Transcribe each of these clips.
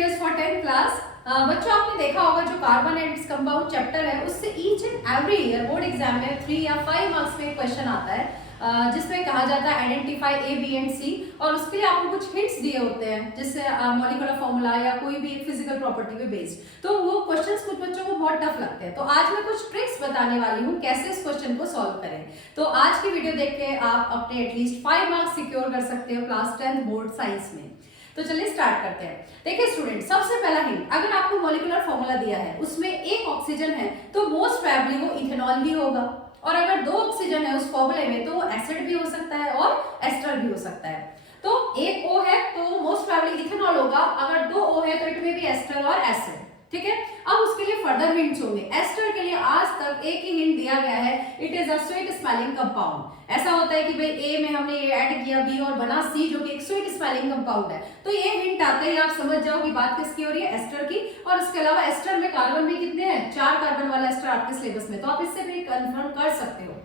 Videos for 10th class. बच्चों आपने देखा होगा जो carbon and its compound chapter है उससे each and every year board exam में 3 या 5 मार्क्स में एक क्वेश्चन आता है जिसमें कहा जाता है आइडेंटिफाई ए बी एंड सी, और उसके लिए आपको कुछ हिंट्स दिए होते हैं जिससे मॉलिक्यूलर फॉर्मूला या कोई भी एक फिजिकल प्रॉपर्टी पे बेस्ड, तो वो क्वेश्चंस कुछ बच्चों को बहुत टफ लगते हैं। तो आज मैं कुछ ट्रिक्स बताने वाली हूँ कैसे इस क्वेश्चन को सॉल्व करें। तो आज की वीडियो देख के आप अपने एटलीस्ट 5 मार्क्स सिक्योर कर सकते हो क्लास 10 बोर्ड साइंस में। तो चलिए स्टार्ट करते हैं। देखिए स्टूडेंट, सबसे पहला हिंट, अगर आपको मॉलिक्यूलर फॉर्मूला दिया है उसमें एक ऑक्सीजन है तो मोस्ट प्रोबेबली वो इथेनॉल ही होगा, और अगर 2 ऑक्सीजन है उस फॉर्मूले में तो वो एसिड भी हो सकता है और एस्टर भी हो सकता है। तो एक O है तो मोस्ट प्रोबेबली इथेनॉल होगा, अगर 2 O है तो इट में भी एस्टर और एसिड। ठीक है, अब उसके लिए फर्दर हिंट्स होंगे। एस्टर के लिए आज तक एक ही हिंट दिया गया है, it is a sweet smelling compound. ऐसा होता है कि भाई ए में हमने ये ऐड किया बी और बना सी जो कि एक स्वीट स्मेलिंग कंपाउंड है, तो ये हिंट आते ही आप समझ जाओ कि बात किसकी हो रही है, एस्टर की। और इसके अलावा एस्टर में कार्बन भी कितने हैं, 4 कार्बन वाला एस्टर आपके सिलेबस में, तो आप इससे भी कंफर्म कर सकते हो।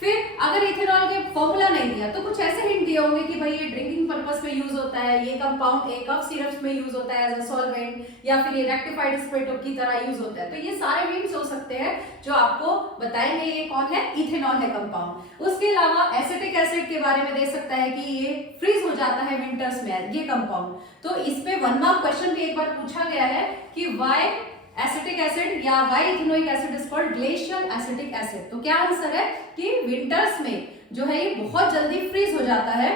फिर अगर इथेनॉल के फॉर्मूला नहीं दिया तो कुछ ऐसे हिंट दिए होंगे कि भाई ये ड्रिंकिंग पर्पस में यूज होता है, ये कंपाउंड एक कफ सिरप्स में यूज होता है एज अ सॉल्वेंट, या फिर ये रेक्टिफाइड स्पिरिट की तरह यूज होता है। तो ये सारे हिंट्स हो सकते हैं जो आपको बताएंगे ये कौन है, इथेनॉल है कंपाउंड। उसके अलावा एसिटिक एसिड के बारे में दे सकता है कि ये फ्रीज हो जाता है विंटर्स में ये कंपाउंड। तो इस पे 1 मार्क क्वेश्चन भी एक बार पूछा गया है कि व्हाई एसिटिक एसिड या why ethanoic acid is called glacial acetic acid. तो क्या आंसर है कि विंटर्स में जो है ये बहुत जल्दी फ्रीज हो जाता है,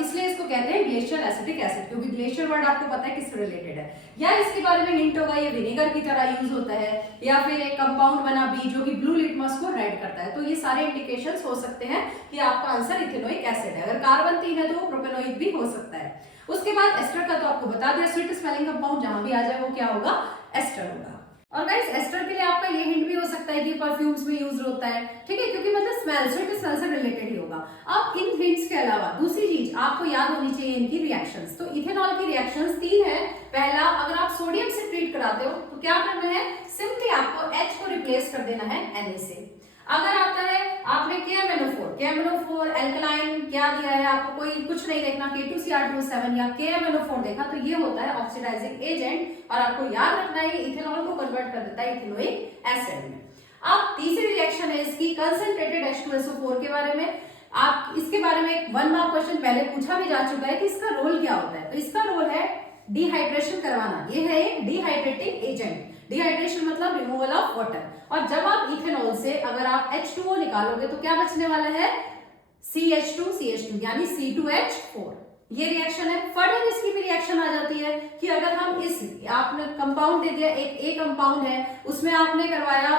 इसलिए इसको कहते हैं ग्लेशियल एसिटिक एसिड, क्योंकि ग्लेशियर वर्ड आपको पता है किससे रिलेटेड है। या इसके बारे में हिंट होगा ये विनेगर की तरह यूज होता है, या फिर एक कंपाउंड बना बी जो कि ब्लू लिटमस को रेड करता है। तो ये सारे इंडिकेशंस हो सकते हैं कि आपका आंसर इथेनोइक एसिड है। अगर कार्बन 3 है तो वो प्रोपेनोइक भी हो सकता है। उसके बाद एस्टर का तो आपको बता दिया, स्वीट स्मेलिंग कंपाउंड जहां भी आ जाए वो क्या होगा, एस्टर होगा। और गाइस एस्टर के लिए आपका ये हिंट भी हो सकता है कि परफ्यूम्स में यूज होता है, ठीक है, क्योंकि मतलब स्मेल स्वीट स्मेल से रिलेटेड ही होगा। अब इन हिंट्स के अलावा दूसरी चीज आपको याद होनी चाहिए इनकी रिएक्शंस। तो इथेनॉल की रिएक्शंस 3 है। पहला, अगर आप सोडियम से ट्रीट कराते हो तो क्या करना है, सिंपली आपको H को रिप्लेस कर देना है Na से। अगर आता है आपने KMnO4 एल्कलाइन क्या दिया है, आपको कोई कुछ नहीं देखना, K2Cr2O7 या KMnO4 देखा तो ये होता है ऑक्सीडाइजिंग एजेंट, और आपको याद रखना है इथेनॉल को कन्वर्ट कर देता है इथेनोइक एसिड में। अब तीसरी रिएक्शन है इसकी कंसंट्रेटेड H2SO4 के बारे में। आप इसके बारे में 1 मार्क क्वेश्चन पहले पूछा भी जा चुका है कि इसका रोल क्या होता है। तो इसका रोल है डिहाइड्रेशन करवाना, ये है एक डिहाइड्रेटिंग एजेंट। डिहाइड्रेशन मतलब रिमूवल ऑफ वाटर। और जब आप इथेनॉल से अगर आप H2O निकालोगे तो क्या बचने वाला है, CH2 यानी C2H4। ये रिएक्शन है। फर्दर इसकी भी रिएक्शन आ जाती है कि अगर हम इस आपने कंपाउंड दे दिया, एक ए कंपाउंड है उसमें आपने करवाया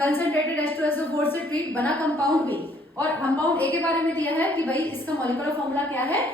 कंसंट्रेटेड H2SO4 से ट्रीट, बना कंपाउंड बी, और कंपाउंड ए के बारे में दिया है कि भाई इसका मॉलिक्यूलर फॉर्मूला क्या है,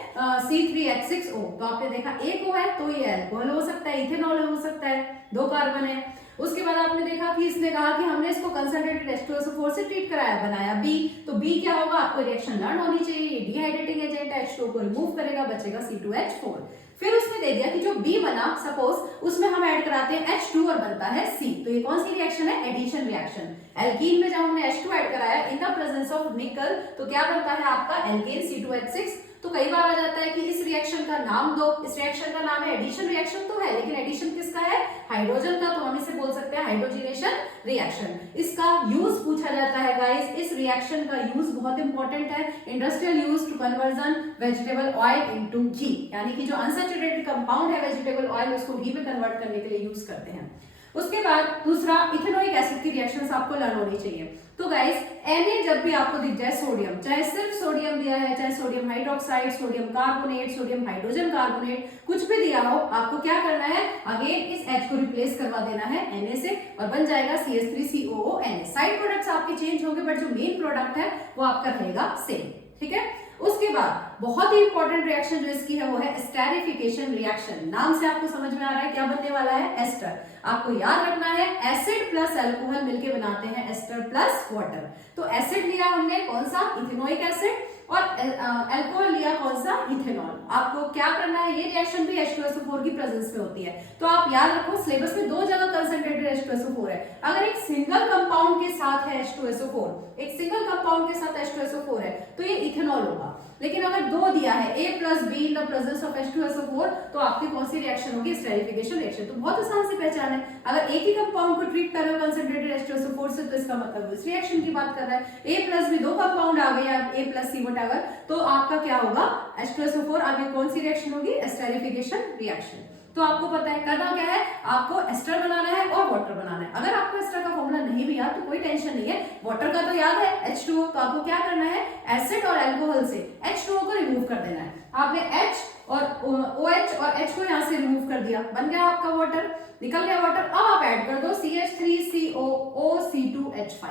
C3H6O। तो आपने देखा एक O है तो ये अल्कोहल हो सकता है, इथेनॉल हो सकता है, 2 कार्बन है। उसके बाद आपने देखा कि इसने कहा कि हमने इसको कंसंट्रेटेड H2SO4 से ट्रीट कराया, बनाया बी, तो बी क्या होगा, आपको रिएक्शन लर्न होनी चाहिए, ये डिहाइड्रेटिंग एजेंट है, H2O को रिमूव करेगा, बचेगा C2H4। फिर उसने दे दिया कि जो बी बना सपोज उसमें हम ऐड कराते हैं H2 और बनता है C, तो ये कौन सी रिएक्शन है, एडिशन रिएक्शन। एल्कीन में जब हमने H2 ऐड कराया इन द प्रेजेंस ऑफ निकल तो क्या बनता है आपका एल्केन C2H6। तो कई बार आ जाता है कि इस रिएक्शन का नाम दो, इस रिएक्शन का नाम है एडिशन रिएक्शन तो है, लेकिन एडिशन किसका है, हाइड्रोजन का, तो हम इसे बोल सकते हैं हाइड्रोजनेशन रिएक्शन। इसका यूज पूछा जाता है गाइस, इस रिएक्शन का यूज बहुत इंपॉर्टेंट है, industrial use to conversion vegetable oil into घी, यानी कि जो अनसैचुरेटेड कंपाउंड है वेजिटेबल ऑयल उसको घी में कन्वर्ट करने के लिए यूज करते हैं। उसके बाद दूसरा इथेनोइक एसिड की रिएक्शंस आपको लर्न होनी चाहिए। तो गाइस Na जब भी आपको दिख जाए सोडियम, चाहे सिर्फ सोडियम दिया है, चाहे sodium hydroxide, sodium carbonate, sodium hydrogen carbonate, कुछ भी दिया हो, आपको क्या करना है, अगेन इस H को रिप्लेस करवा देना है Na से और बन जाएगा CH3COONA। साइड प्रोडक्ट्स आपके चेंज होंगे बट जो मेन प्रोडक्ट है वो आपका रहेगा सेम, ठीक है। उसके बाद बहुत ही इंपॉर्टेंट रिएक्शन जो इसकी है वो है एस्टेरिफिकेशन रिएक्शन। नाम से आपको समझ में आ रहा है क्या बनने वाला है, एस्टर। आपको याद रखना है एसिड प्लस अल्कोहल मिलके बनाते हैं एस्टर प्लस वाटर। तो एसिड लिया हमने कौन सा, इथेनोइक एसिड, और अल्कोहल लिया कौन सा, इथेनॉल। आपको क्या करना है, ये रिएक्शन भी H2SO4 की प्रेजेंस में होती है। तो आप याद रखो सिलेबस में 2 जगह कंसंट्रेटेड H2SO4 है। अगर एक सिंगल कंपाउंड के साथ है H2SO4, एक सिंगल कंपाउंड के साथ H2SO4 है तो ये इथेनॉल होगा, लेकिन अगर 2 दिया है A plus be in the presence of H2SO4 तो आपकी कौन सी रिएक्शन होगी, स्टेरिफिकेशन रिएक्शन। तो बहुत आसान सी पहचान है, अगर एक ही कंपाउंड को ट्रीट कर रहे हो कंसंट्रेटेड H2SO4 से तो इसका मतलब इस रिएक्शन की बात कर रहा है। A प्लस बी 2 कंपाउंड आ गए, A प्लस सी वटएवर, तो आपका क्या होगा H2SO4, अब ये कौन सी रिएक्शन होगी, स्टेरिफिकेशन रिएक्शन। तो आपको पता है करना क्या है, आपको एस्टर बनाना है और वाटर बनाना है। अगर आपको एस्टर का फॉर्मूला नहीं भी याद तो कोई टेंशन नहीं है, वाटर का तो याद है H2O, तो आपको क्या करना है, एसिड और अल्कोहल से H2O को रिमूव कर देना है। आपने H और OH और H2O यहाँ से रिमूव कर दिया, बन गया आपका वाटर, निकल गया वाटर। अब आप ऐड कर दो CH3COO2H5,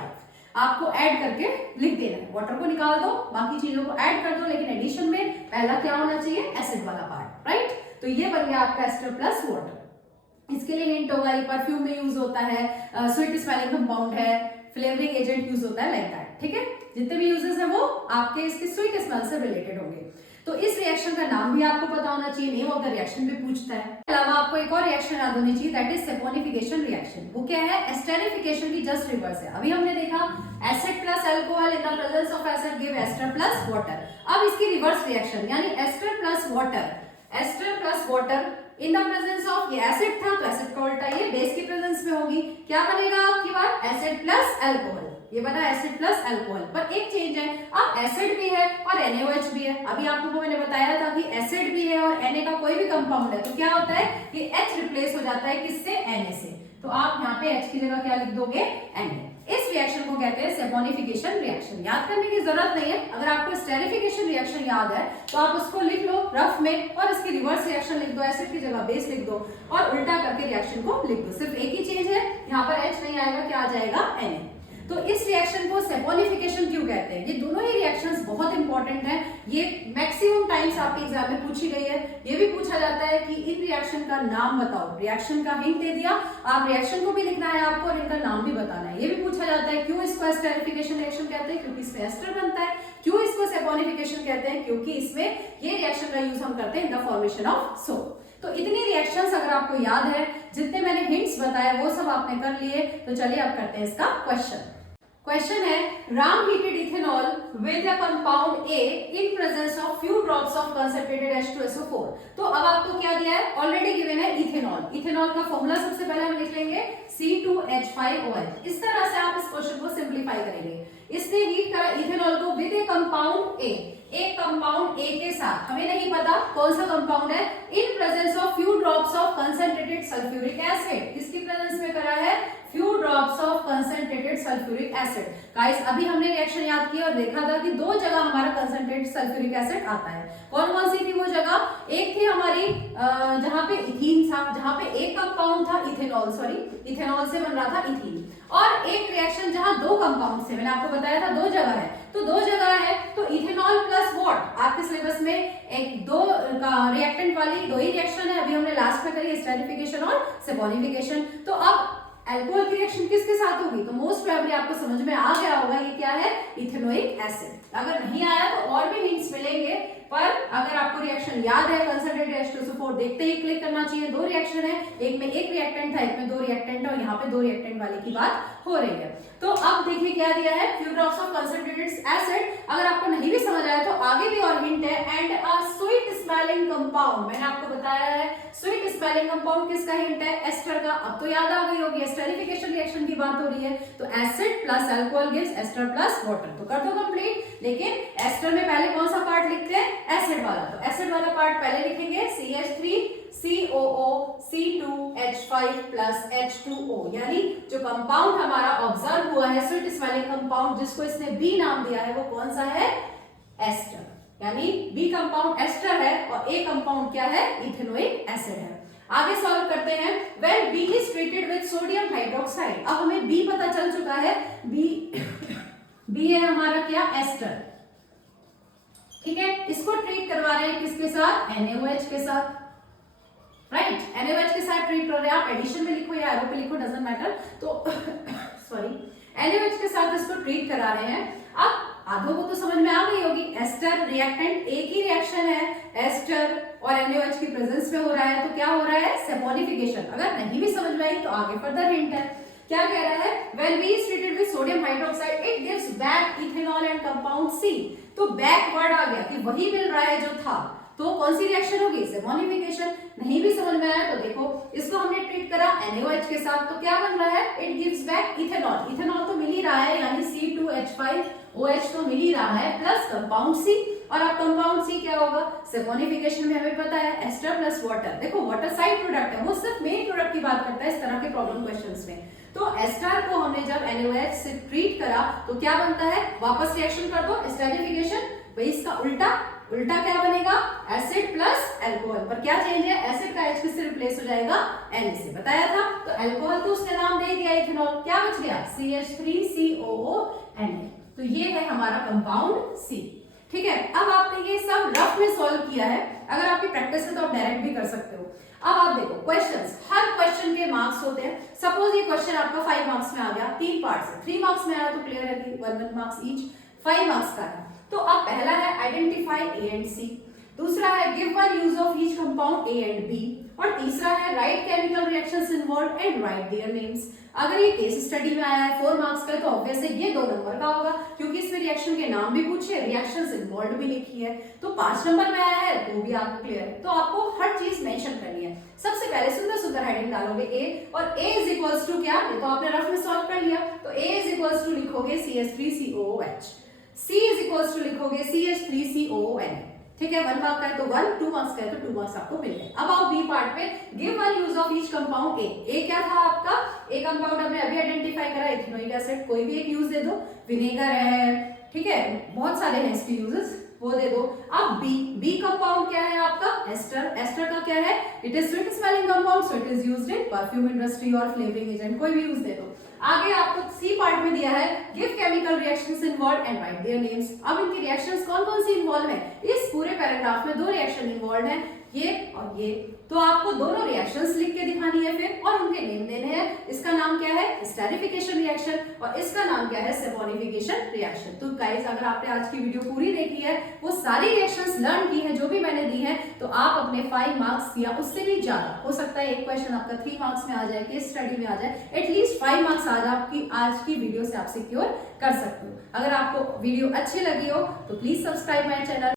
आपको ऐड करके लिख देना है, वाटर को निकाल दो, बाकी चीजों को ऐड कर दो, लेकिन एडिशन में पहला क्या होना चाहिए, एसिड वाला पार्ट, राइट। तो ये बन गया आपका एस्टर प्लस वाटर। इसके लिए हिंट होगा, ये परफ्यूम में यूज होता है, स्वीट स्मेलिंग कंपाउंड है, फ्लेवरिंग एजेंट यूज होता है, लाइक दैट, ठीक है। जितने भी यूजेस है वो आपके इसके स्वीट स्मेल से रिलेटेड होंगे। तो इस रिएक्शन का नाम भी आपको पता होना चाहिए, नेम ऑफ द रिएक्शन भी पूछता है। अलावा आपको एक और रिएक्शन याद होनी चाहिए, दैट इज सैपोनिफिकेशन रिएक्शन। वो क्या है, एस्टेरिफिकेशन की जस्ट रिवर्स है। अभी हमने देखा acid plus alcohol in the presence of acid give ester plus water. अब इसकी रिवर्स रिएक्शन यानी ester plus water, ester plus water in the presence of, ये एसिड था तो एसिड का उल्टा ये बेस की प्रेजेंस में होगी, क्या बनेगा आपकी बात, एसिड प्लस अल्कोहल। ये बना एसिड प्लस अल्कोहल, पर एक चेंज है, अब एसिड भी है और NaOH भी है। अभी आपको मैंने बताया था कि एसिड भी है और Na का कोई भी कंपाउंड है तो क्या होता है कि H रिप्लेस हो जाता है किससे, Na से। तो आप यहाँ पे H की जगह क्या लिख दोगे, Na। इस रिएक्शन को कहते हैं सैपोनिफिकेशन रिएक्शन। याद करने की जरूरत नहीं है, अगर आपको स्टेरिफिकेशन रिएक्शन याद है तो आप उसको लिख लो रफ में और इसकी रिवर्स रिएक्शन लिख दो, एसिड की जगह बेस लिख दो और उल्टा करके रिएक्शन को लिख दो। सिर्फ एक ही चेंज है, यहाँ पर H नहीं आएगा, क्या आ जाएगा, Na। तो इस रिएक्शन को सैपोनिफिकेशन क्यों कहते हैं, ये दोनों ही रिएक्शंस बहुत इंपॉर्टेंट हैं, ये मैक्सिमम टाइम्स आपके एग्जाम में पूछी गई है। ये भी पूछा जाता है कि इन रिएक्शन का नाम बताओ, रिएक्शन का हिंट दे दिया, आप रिएक्शन को भी लिखना है आपको और इनका नाम भी बताना है। ये भी पूछा जाता है क्यों इसको एस्टेरिफिकेशन रिएक्शन कहते हैं, क्योंकि इसमें एस्टर बनता है। क्यों इसको सैपोनिफिकेशन कहते हैं, क्योंकि इसमें ये रिएक्शन का यूज हम करते हैं in the formation of soap. तो इतनी रिएक्शंस अगर आपको याद है, जितने मैंने हिंट्स बताए वो सब आपने कर लिए, तो चलिए अब करते हैं इसका क्वेश्चन। क्वेश्चन है, Ram heated ethanol with a compound A in presence of few drops of concentrated H2SO4। तो अब आपको क्या दिया है, ऑलरेडी गिवन है इथेनॉल। इथेनॉल का फॉर्मूला सबसे पहले हम लिख लेंगे C2H5OH। इस तरह से आप इस क्वेश्चन को सिंप्लीफाई करेंगे। इसने हीट करा इथेनॉल को विद ए कंपाउंड A, एक कंपाउंड A के साथ, हमें नहीं पता कौन सा कंपाउंड है, in presence of few drops of concentrated sulphuric acid. किसकी प्रेजेंस में करा है, few drops of concentrated sulphuric acid. Guys अभी हमने रिएक्शन याद किया और देखा था कि दो जगह हमारा कंसंट्रेटेड सल्फ्यूरिक एसिड आता है। कौन कौन सी थी वो जगह, एक थी हमारी जहां पे इथीन था, जहां पे एक कंपाउंड था इथेनॉल, सॉरी इथेनॉल से बन रहा था इथीन, और एक रिएक्शन जहां दो कंपाउंड थे, मैंने आपको बताया था दो जगह है, तो दो जगह है, तो इथेनॉल प्लस व्हाट, आपके सिलेबस में एक दो रिएक्टेंट वाली दो ही रिएक्शन है। अभी हमने लास्ट में करी स्टेरिफिकेशन और सैपोनिफिकेशन। तो अब अल्कोहल की रिएक्शन किसके साथ होगी, तो मोस्ट प्रोबेबली आपको समझ में आ गया होगा ये क्या है, इथेनोइक एसिड। अगर नहीं आया तो और भी हिंट्स मिलेंगे, पर अगर आपको रिएक्शन याद है कंसंट्रेटेड H2SO4 देखते ही क्लिक करना चाहिए। दो रिएक्शन है, एक में एक रिएक्टेंट था, एक में दो रिएक्टेंट है, और यहाँ पे दो रिएक्टेंट वाले की बात हो रही है। तो अब देखिए क्या दिया है, few drops of concentrated acid. अगर आपको नहीं भी समझ आया तो आगे भी और हिंट है, and a sweet smelling compound. मैंने आपको बताया है स्वीट स्मेलिंग कंपाउंड किसका हिंट है, एस्टर का। अब तो याद आ गई होगी, एस्टेरिफिकेशन रिएक्शन की बात हो रही है, तो acid plus alcohol gives ester plus water. तो कर दो कंप्लीट, लेकिन एस्टर में पहले कौन सा पार्ट लिखते हैं, एसिड वाला। तो एसिड वाला पार्ट पहले लिखेंगे CH3COO C2H5 प्लस H2O, यानी जो कंपाउंड हमारा ऑब्जर्व हुआ है स्वीट स्मेलिंग कंपाउंड, जिसको इसने बी नाम दिया है, वो कौन सा है, एस्टर। यानी बी कंपाउंड एस्टर है और ए कंपाउंड क्या है, इथेनोइक एसिड है। आगे सॉल्व करते हैं। Well B is treated with sodium hydroxide. अब हमें बी पता चल चुका है, बी है हमारा क्या, एस्टर, ठीक है। इसको ट्रीट करवा रहे हैं किसके साथ, NaOH के साथ, राइट। NaOH के साथ ट्रीट कर रहे हैं, आप एडिशन में लिखो या एरो पे लिखो, डजंट मैटर। तो सॉरी, NaOH के साथ इसको ट्रीट करा रहे हैं। अब आधों को तो समझ में आ गई होगी, एस्टर रिएक्टेंट, एक ही रिएक्शन है, एस्टर और NaOH की प्रेजेंस में हो रहा है, तो क्या हो रहा है, सैपोनिफिकेशन। अगर नहीं भी समझ में आई तो आगे फर्दर हिंट है, क्या कह रहा है, when B is treated with sodium hydroxide it gives back ethanol and compound C। तो बैकवर्ड आ गया कि वही मिल रहा है जो था, तो कौन सी रिएक्शन होगी, सेमोनिफिकेशन। नहीं भी समझ में आया तो देखो, इसको हमने ट्रीट करा NaOH के साथ, तो क्या बन रहा है, it gives back ethanol. Ethanol तो मिल ही रहा है, यानी C2H5OH तो मिल ही रहा है, प्लस कंपाउंड C। और अब कंपाउंड C क्या होगा, सेमोनिफिकेशन में हमें पता है एस्टर प्लस वाटर। देखो वाटर साइड प्रोडक्ट है, वो सिर्फ मेन प्रोडक्ट की बात करता है इस तरह के प्रॉब्लम क्वेश्चंस में। तो एस्टर को हमने जब NaOH से ट्रीट करा तो क्या बनता है, वापस रिएक्शन कर दो, एस्टरिफिकेशन, वही इसका उल्टा क्या बनेगा, एसिड प्लस अल्कोहल। पर क्या चेंज है, एसिड का H किससे रिप्लेस हो जाएगा, Na से, बताया था। तो अल्कोहल तो उसने नाम दे दिया इथेनॉल, क्या बच गया, CH3COONA। तो ये है हमारा कंपाउंड C। ठीक है, अब आपने ये सब रफ में सॉल्व किया है, अगर आपकी प्रैक्टिस है तो आप डायरेक्ट भी कर सकते हो। अब आप देखो क्वेश्चंस, हर क्वेश्चन के मार्क्स होते हैं। सपोज ये क्वेश्चन आपका 5 मार्क्स में आ गया, 3 पार्ट से, 3 मार्क्स में आया तो क्लियर है कि 1 मार्क्स ईच, 5 मार्क्स का है। तो अब पहला है आइडेंटिफाई A एंड C, दूसरा है give one use of each compound A and B, और तीसरा है right chemical reactions involved and right their names. अगर ये केस स्टडी में आया है 4 मार्क्स का, तो ऑब्वियसली ये 2 नंबर का होगा, क्योंकि इसमें रिएक्शन के नाम भी पूछे, रिएक्शंस इन्वॉल्व्ड भी लिखी है। तो 5 नंबर में आया है तो भी आपको क्लियर है। तो आपको हर चीज मेंशन करनी है। सबसे पहले सुंदर सुंदर हेडिंग डालोगे A, और A इज इक्वल्स टू क्या, ये तो आपने रफ में सॉल्व कर लिया, तो A इज इक्वल्स टू लिखोगे CH3COOH, C is equals to लिखोगे CH3COONA। ठीक है, 1 मार्क का है तो 1, 2 मार्क्स का है तो 2 मार्क्स आपको मिल गए। अब आओ बी पार्ट पे, give one use of each compound A क्या था आपका, A कंपाउंड हमने अभी आइडेंटिफाई करा, इथेनोइक एसिड, कोई भी एक यूज दे दो, विनेगर है, ठीक है, बहुत सारे हैं इसके यूजेस, वो दे दो। अब बी कंपाउंड क्या है आपका, एस्टर का क्या है, it is sweet smelling compound, so it is used in perfume industry और फ्लेवरिंग एजेंट, कोई भी यूज दे दो। आगे आपको सी पार्ट में दिया है give chemical reactions involved and right their names. अब इनकी रिएक्शंस कौन-कौन सी इन्वॉल्व है, इस पूरे पैराग्राफ में 2 रिएक्शन इन्वॉल्व है, ये और ये, तो आपको दोनों रिएक्शंस लिख के दिखानी है फिर, और उनके नेम देने हैं। इसका नाम क्या है, एस्टरिफिकेशन रिएक्शन, और इसका नाम क्या है, सेमोनिफिकेशन रिएक्शन। तो गाइस, अगर आपने आज की वीडियो पूरी देखी है, वो सारी रिएक्शंस लर्न की है जो भी मैंने दी है, तो आप अपने 5 मार्क्स या उससे भी ज्यादा, हो सकता है एक क्वेश्चन आपका 3 मार्क्स में आ जाए, केस स्टडी में आ जाए, एटलीस्ट 5 मार्क्स आज की वीडियो से आप सिक्योर कर सकते हो। अगर आपको वीडियो अच्छी लगी हो तो प्लीज सब्सक्राइब माय चैनल।